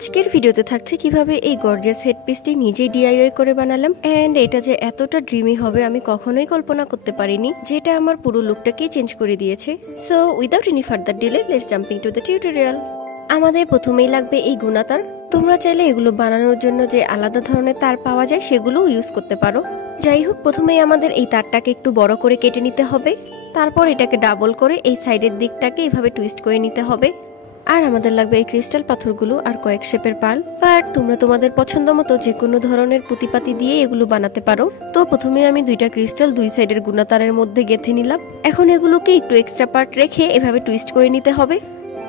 আজকের ভিডিওতে থাকছে কিভাবে এই গর্জিয়াস হেডপিসটি নিজেই ডিআইওয়াই করে বানালাম এন্ড এটা যে এতটা ড্রিমি হবে আমি কখনোই কল্পনা করতে পারিনি, যেটা আমার পুরো লুকটাকেই চেঞ্জ করে দিয়েছে। So without any further delay let's jumping to the tutorial. আমাদের প্রথমেই লাগবে এই গুণা তার। তোমরা চাইলে এগুলো বানানোর জন্য যে আলাদা ধরনের তার পাওয়া যায় সেগুলোও ইউজ করতে পারো। যাই হোক, প্রথমেই আমাদের এই তারটাকে একটু বড় করে কেটে নিতে হবে। তারপর এটাকে ডাবল করে এই সাইডের দিকটাকে এভাবে টুইস্ট করে নিতে হবে। আর আমাদের লাগবে এই ক্রিস্টাল পাথরগুলো আর কয়েক শেপের পার্ল। বাট তোমরা তোমাদের পছন্দ মতো যে কোনো ধরনের পুঁতিপাতি দিয়ে এগুলো বানাতে পারো। তো প্রথমে আমি দুইটা ক্রিস্টাল দুই সাইডের গুণা তারের মধ্যে গেঁথে নিলাম। এখন এগুলোকে একটু এক্সট্রা পার্ট রেখে এভাবে টুইস্ট করে নিতে হবে।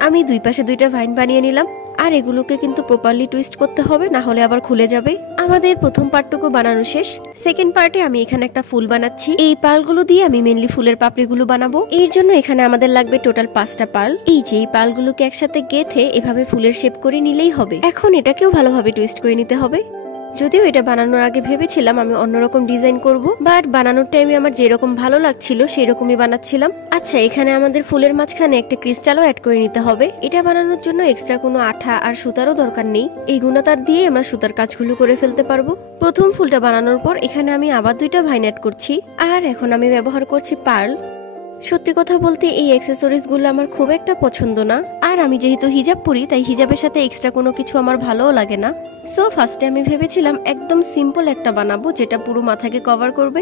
আমি দুই পাশে দুইটা ভাইন বানিয়ে নিলাম। আর এগুলোকে কিন্তু প্রপারলি টুইস্ট করতে হবে, না হলে আবার খুলে যাবে। আমাদের প্রথম পার্টটুকু বানানো শেষ। সেকেন্ড পার্টে আমি এখানে একটা ফুল বানাচ্ছি। এই পার্লগুলো দিয়ে আমি মেনলি ফুলের পাপড়িগুলো বানাবো। এর জন্য এখানে আমাদের লাগবে টোটাল 5টা পার্ল। এই যে এই পার্লগুলোকে একসাথে গেঁথে এভাবে ফুলের শেপ করে নিলেই হবে। এখন এটাকেও ভালোভাবে টুইস্ট করে নিতে হবে। যদিও এটা বানানোর আগে ভেবেছিলাম আমি অন্যরকম ডিজাইন করব, বাট বানানোর টাইমে আমার যেরকম ভালো লাগছিল সেরকমই বানাচ্ছিলাম। আচ্ছা, এখানে আমাদের ফুলের মাঝখানে একটা ক্রিস্টালও অ্যাড করে নিতে হবে। এটা বানানোর জন্য এক্সট্রা কোনো আঠা আর সুতারও দরকার নেই। এই গুণা তার দিয়ে আমরা সুতার কাজগুলো করে ফেলতে পারবো। প্রথম ফুলটা বানানোর পর এখানে আমি আবার দুইটা ভাইন অ্যাড করছি। আর এখন আমি ব্যবহার করছি পার্ল। সত্যি কথা বলতে এই অ্যাক্সেসরিজ গুলো আমার খুব একটা পছন্দ না। আর আমি যেহেতু হিজাব পরি তাই হিজাবের সাথে এক্সট্রা কোনো কিছু আমার ভালোও লাগে না। সো ফার্স্টে আমি ভেবেছিলাম একদম সিম্পল একটা বানাবো যেটা পুরো মাথাকে কভার করবে।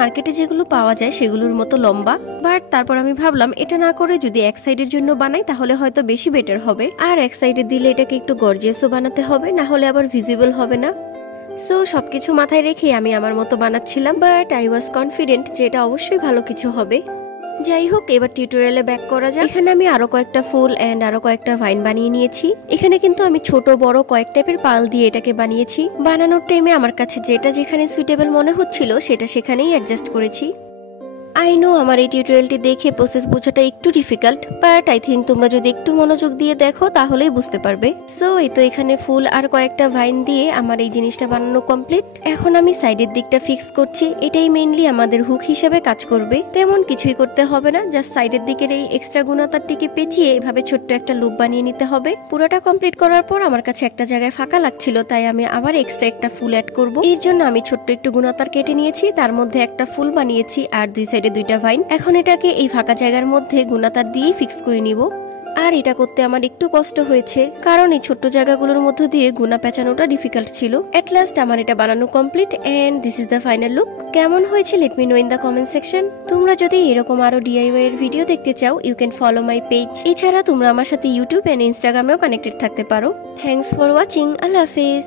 মার্কেটে যেগুলো পাওয়া যায় সেগুলোর মতো লম্বা। বাট তারপর আমি ভাবলাম এটা না করে যদি এক সাইডের জন্য বানাই তাহলে হয়তো বেশি বেটার হবে। আর এক সাইডে দিলে এটাকে একটু গর্জিয়াসও বানাতে হবে, না হলে আবার ভিজিবল হবে না। সো সবকিছু মাথায় রেখে আমি আমার মতো বানাচ্ছিলাম, বাট আই ওয়াজ কনফিডেন্ট যে এটা অবশ্যই ভালো কিছু হবে। যাই হোক, এবার টিউটোরিয়ালে ব্যাক করা যায়। এখানে আমি আরো কয়েকটা ফুল এন্ড আরো কয়েকটা ভাইন বানিয়ে নিয়েছি। এখানে কিন্তু আমি ছোট বড় কয়েক টাইপের পার্ল দিয়ে এটাকে বানিয়েছি। বানানোর টাইমে আমার কাছে যেটা যেখানে সুইটেবল মনে হচ্ছিল সেটা সেখানেই অ্যাডজাস্ট করেছি। আই নো আমার এই টিউটোরিয়ালটি দেখে প্রসেস বোঝাটা একটু ডিফিকাল্ট, বাট আই থিঙ্ক তোমরা যদি একটু মনোযোগ দিয়ে দেখো তাহলেই বুঝতে পারবে। সো এই তো এখানে ফুল আর কয়েকটা ভাইন দিয়ে আমার এই জিনিসটা বানানো কমপ্লিট। এখন আমি সাইডের দিকটা ফিক্স করছি। এটাই মেইনলি আমাদের হুক হিসেবে কাজ করবে। তেমন কিছুই করতে হবে না, জাস্ট সাইডের দিকের এই এক্সট্রা গুণাতারটিকে পেঁচিয়ে এভাবে ছোট্ট একটা লুপ বানিয়ে নিতে হবে। পুরোটা কমপ্লিট করার পর আমার কাছে একটা জায়গায় ফাঁকা লাগছিল, তাই আমি আবার এক্সট্রা একটা ফুল অ্যাড করব। এর জন্য আমি ছোট্ট একটু গুণাতার কেটে নিয়েছি, তার মধ্যে একটা ফুল বানিয়েছি আর দুই সাইডে দুইটা ভাইন। এখন এটাকে এই ফাঁকা জায়গার মধ্যে গুণাতার দিয়েই ফিক্স করে নিব। আর এটা করতে আমার একটু কষ্ট হয়েছে, কারণ এই ছোট্ট জায়গাগুলোর মধ্যে দিয়ে গুণা পেঁচানোটা ডিফিকাল্ট ছিল। এট লাস্ট আমার এটা বানানো complete and this is the final look. কেমন হয়েছে let me know in the comment section. তোমরা যদি এরকম আরো ডিআইওয়াই এর ভিডিও দেখতে চাও you can follow my page. এছাড়া তোমরা আমার সাথে ইউটিউব এন্ড ইনস্টাগ্রামেও কানেক্টেড থাকতে পারো। Thanks for watching. আল্লাহ হাফেজ।